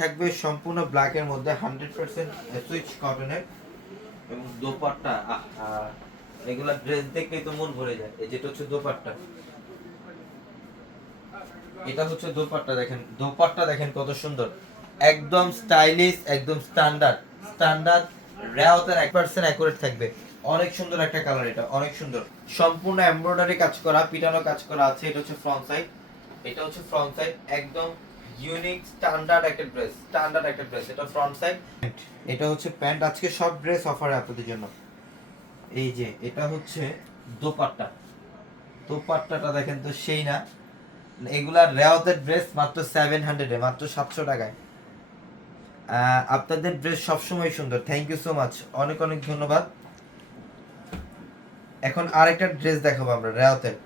থাকবে সম্পূর্ণ ব্ল্যাকের মধ্যে হান্ড্রেড পার্সেন্ট সুইচ কটনের এবং দোপাট্টা এগুলা ড্রেস দেখলেই তো মন ভরে যায়। এই যেটা হচ্ছে দোপাট্টা। এটা হচ্ছে দোপাট্টা, দেখেন। দোপাট্টা দেখেন কত সুন্দর। একদম স্টাইলিশ একদম স্ট্যান্ডার্ড স্ট্যান্ডার্ড রেওয়াতের এক পার্সেন্ট অ্যাকুরেট থাকবে। অনেক সুন্দর একটা কালার এটা, অনেক সুন্দর। সম্পূর্ণ এমব্রয়ডারি কাজ করা, পিটানো কাজ করা আছে। এটা হচ্ছে ফ্রন্ট সাইড এটা হচ্ছে ফ্রন্ট সাইড একদম ইউনিক স্ট্যান্ডার্ড একটা ড্রেস স্ট্যান্ডার্ড একটা ড্রেস এটা ফ্রন্ট সাইড এটা হচ্ছে প্যান্ট, আজকে সব ড্রেস অফারে আপনাদের জন্য। এই যে, এটা হচ্ছে দোপাট্টা। দোপাট্টাটা দেখেন তো সেই না। এগুলা রেওয়াতের ড্রেস মাত্র সেভেন হান্ড্রেডে মাত্র সাতশো টাকায়। আপনাদের ড্রেস সবসময় সুন্দর। থ্যাংক ইউ সো মাচ অনেক অনেক ধন্যবাদ। এখন আরেকটা ড্রেস দেখাবো আমরা, রেওয়াতের।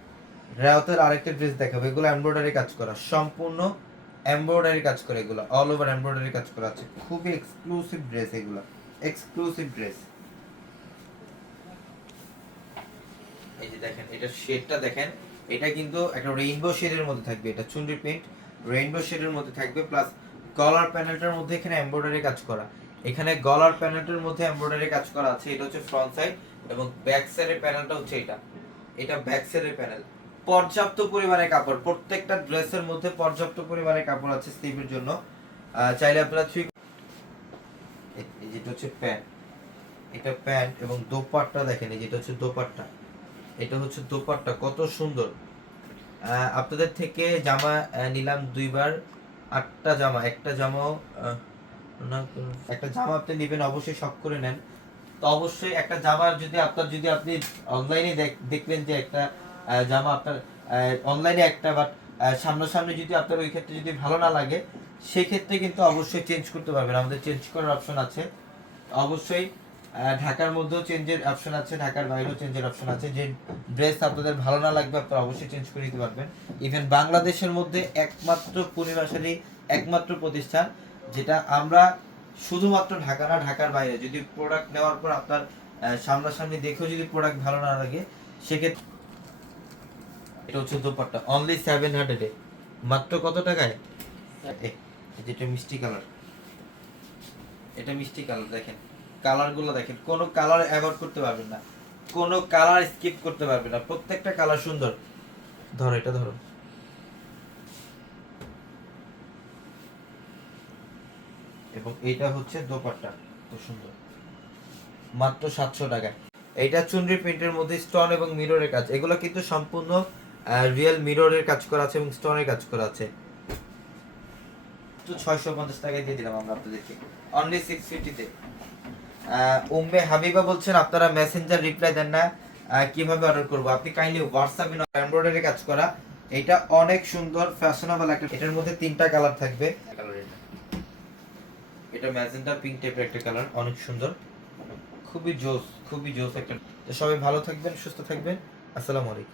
রেওয়াতের আরেকটা ড্রেস দেখাবো। এগুলো এমব্রয়ডারি কাজ করা। সম্পূর্ণ এমব্রয়ডারি কাজ করে এগুলো অল ওভার এমব্রয়ডারি কাজ করা আছে। খুবই এক্সক্লুসিভ ড্রেস এগুলো এক্সক্লুসিভ ড্রেস এই যে দেখেন, এটা শেডটা দেখেন, এটা কিন্তু একটা রেইনবো শেডের মধ্যে থাকবে, এটা চুনরি প্রিন্ট রেইনবো শেডের মধ্যে থাকবে প্লাস গলার প্যানেলটার মধ্যে এখানে এমব্রয়ডারি কাজ করা। এখানে গলার প্যানেলটার মধ্যে এমব্রয়ডারি কাজ করা আছে, এটা হচ্ছে ফ্রন্ট সাইড এবং ব্যাক সাইডের প্যানেলটা হচ্ছে এটা। এটা ব্যাক সাইডের প্যানেল পর্যাপ্ত পরিমাণে কাপড়, প্রত্যেকটা ড্রেসের মধ্যে পর্যাপ্ত পরিমাণে কাপড় আছে স্লিপের জন্য। চাইলে আপনারা থ্রি এই যেটা হচ্ছে প্যান্ট, এটা প্যান্ট এবং দোপাট্টা দেখেন, এই যেটা হচ্ছে দোপাট্টা, এটা হচ্ছে দোপাট্টা, কত সুন্দর। আপনাদের থেকে জামা নিলাম দুইবার, আটটা জামা, একটা জামাও একটা জামা আপনি নেবেন, অবশ্যই শখ করে নেন। তো অবশ্যই একটা জামা যদি আপনার যদি আপনি অনলাইনে দেখলেন যে একটা জামা আপনার অনলাইনে একটা বাট সামনাসামনি যদি আপনার ওই ক্ষেত্রে যদি ভালো না লাগে, সেক্ষেত্রে কিন্তু অবশ্যই চেঞ্জ করতে পারবেন। আমাদের চেঞ্জ করার অপশন আছে। অবশ্যই ঢাকার মধ্যেও চেঞ্জের অপশন আছে, ঢাকার বাইরেও চেঞ্জের অপশন আছে। যে ড্রেস আপনাদের ভালো না লাগবে, আপনারা অবশ্যই চেঞ্জ করে দিতে পারবেন। ইভেন বাংলাদেশের মধ্যে একমাত্র পূর্ণিমাশালী একমাত্র প্রতিষ্ঠান, যেটা আমরা শুধুমাত্র ঢাকা না, ঢাকার বাইরে। যদি প্রোডাক্ট নেওয়ার পর আপনার সামনাসামনি দেখেও যদি প্রোডাক্ট ভালো না লাগে, সেক্ষেত্রে এটা হচ্ছে দোপাট্টা। অনলি সেভেন হান্ড্রেডে মাত্র কত টাকায়? মিষ্টি কালার এটা মিষ্টি কালার দেখেন। কালারগুলো দেখেন। কোনো কালার অ্যাভয়েড করতে পারবেন না। কোনো কালার স্কিপ করতে পারবেন না। প্রত্যেকটা কালার সুন্দর। ধরো, এটা ধরো। এবং এইটা হচ্ছে দোপাট্টা। খুব সুন্দর। মাত্র সাতশো টাকায়। এইটা চুনরি প্রিন্টের মধ্যে স্টোন এবং মিররের কাজ। এগুলো কিন্তু সম্পূর্ণ রিয়েল মিররের কাজ করা আছে এবং স্টোনের কাজ করা আছে। তো ছয়শো পঞ্চাশ টাকায় দিয়ে দিলাম আমরা আপনাদেরকে। অনলি সিক্স ফিফটিতে উম্মে হাবিবা বলছেন, আপনারা মেসেঞ্জার রিপ্লাই দেন না। কীভাবে অর্ডার করব? আপনি কাইন্ডলি হোয়াটসঅ্যাপে এমব্রয়ডারি কাজ করা। এটা অনেক সুন্দর ফ্যাশনেবল একটা এটার মধ্যে তিনটা কালার থাকবে। এটা ম্যাজেন্টা পিঙ্ক টাইপের একটা কালার অনেক সুন্দর। খুবই জোস খুবই জোস একটা সবাই ভালো থাকবেন, সুস্থ থাকবেন। আসসালামু আলাইকুম।